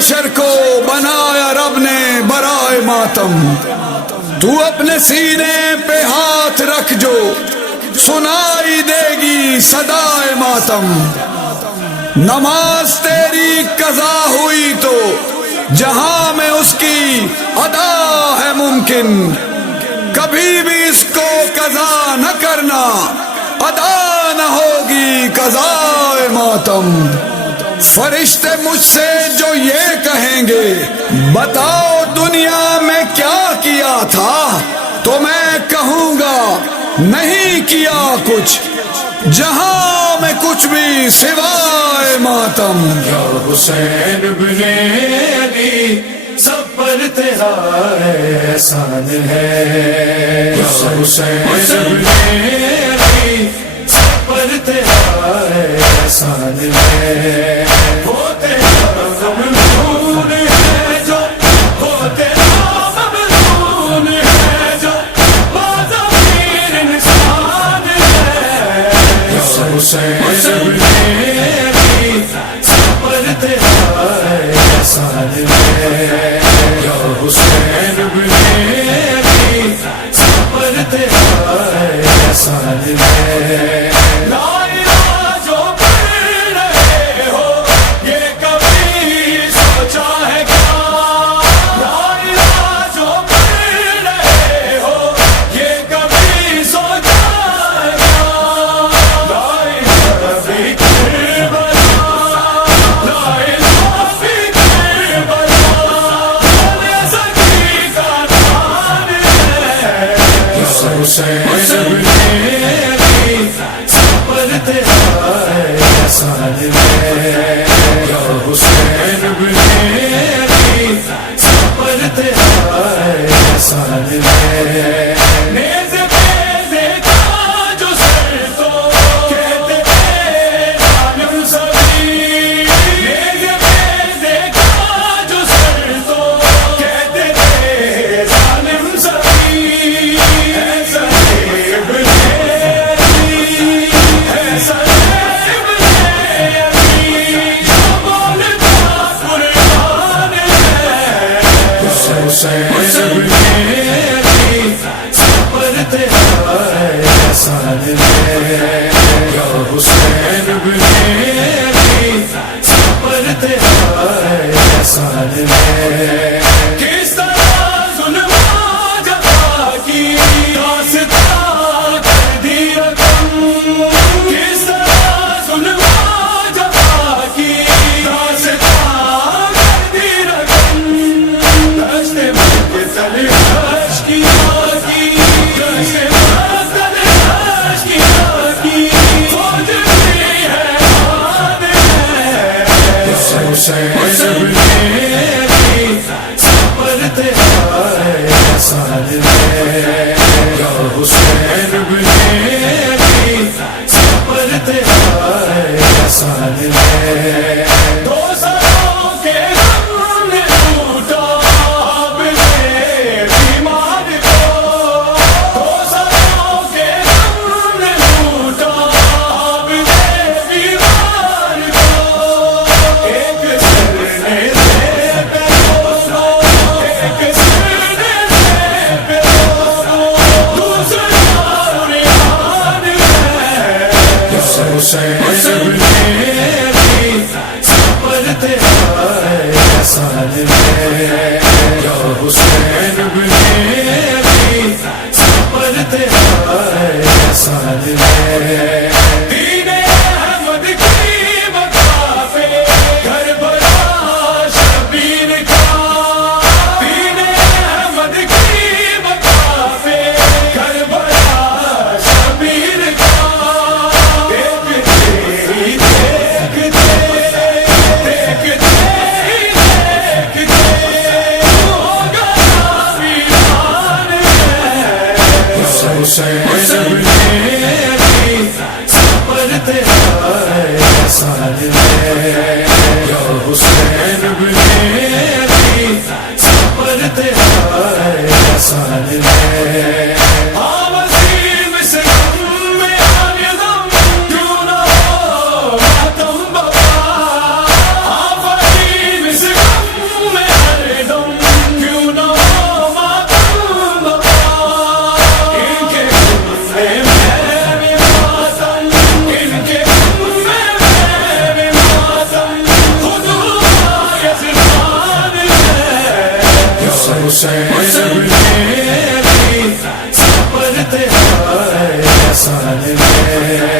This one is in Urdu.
حشر کو بنایا رب نے برائے ماتم. تو اپنے سینے پہ ہاتھ رکھ جو سنائی دے گی صدائے ماتم. نماز تیری قضا ہوئی تو جہاں میں اس کی ادا ہے ممکن. کبھی بھی اس کو قضا نہ کرنا ادا نہ ہوگی قضائے ماتم. فرشتے مجھ سے جو یہ کہیں گے بتاؤ دنیا میں کیا کیا تھا, تو میں کہوں گا نہیں کیا کچھ جہاں میں کچھ بھی سوائے ماتم. یا حسین بن علی سب پر تیرا احسان ہے. یا حسین بن علی سب پر تیرا احسان ہے. وہ تیرا ممنون ہے جو, وہ تیرا ممنون ہے جو بازمیر انسان ہے. یا حسین بن علی سب پر تیرا احسان ہے. یا حسین بن علی سب پر تیرا احسان ہے. لا الہ جو پڑھ رہے ہو یہ کبھی سوچا ہے کیا؟ لا الہ جو پڑھ رہے ہو یہ کبھی سوچا ہے کیا؟ لا الہ فی کربلا, لا الہ فی کربلا سکی کا نام ہے. حسین بن علی سب پر تیرا احسان ہے. یا حسین بن علی سب پر تیرا احسان ہے. نیز پہ دیکھا جو سر تو کہتے تھے ظالم سبھی. نیز پہ دیکھا جو سر تو کہتے تھے ظالم سبھی. ایسا ابن علی, ایسا ابن علی جو بولتا قرآن ہے. حسین بن علی سب پر تیرا احسان ہے. یا حسین بن علی سب پر تیرا احسان ہے. کس طرح ظلم جفا کی داستان کر دی رقم, کس طرح ظلم جفا کی داستان کر دی رقم. دشت مقتل عشق کی آگی, دشت مقتل عشق کی آگی فوج بھی ہے مان ہے. حسین بن علی سب پر تیرا احسان ہے. یا حسین بن علی سب پر تیرا احسان ہے. دو سروں کے غم نے ٹوٹا اپنے بیمار کو, دو سروں کے غم نے ٹوٹا اپنے بیمار کو. ایک سر نے دے پہ رو, ایک سر نے دے پہ رو, دوسرا ریحان ہے. حسین بن علی سب پر تیرا احسان ہے. یا حسین بن علی سب پر تیرا احسان ہے. دین احمد کی بقا پہ کربلا شبیر کا, دین احمد کی بقا پہ کربلا شبیر کا. دیکھتے ہی دیکھتے, دیکھتے ہی دیکھتے ہوگا ویران ہے. حسین بن علی سب پر تیرا احسان ہے. یا حسین بن علی سب پر تیرا احسان ہے. وسیم سے غم میں آگے غم کیوں نہ ہو ماتم بپا. وسیم سے غم حسین نے بھی صبر دیا ہے احسان میں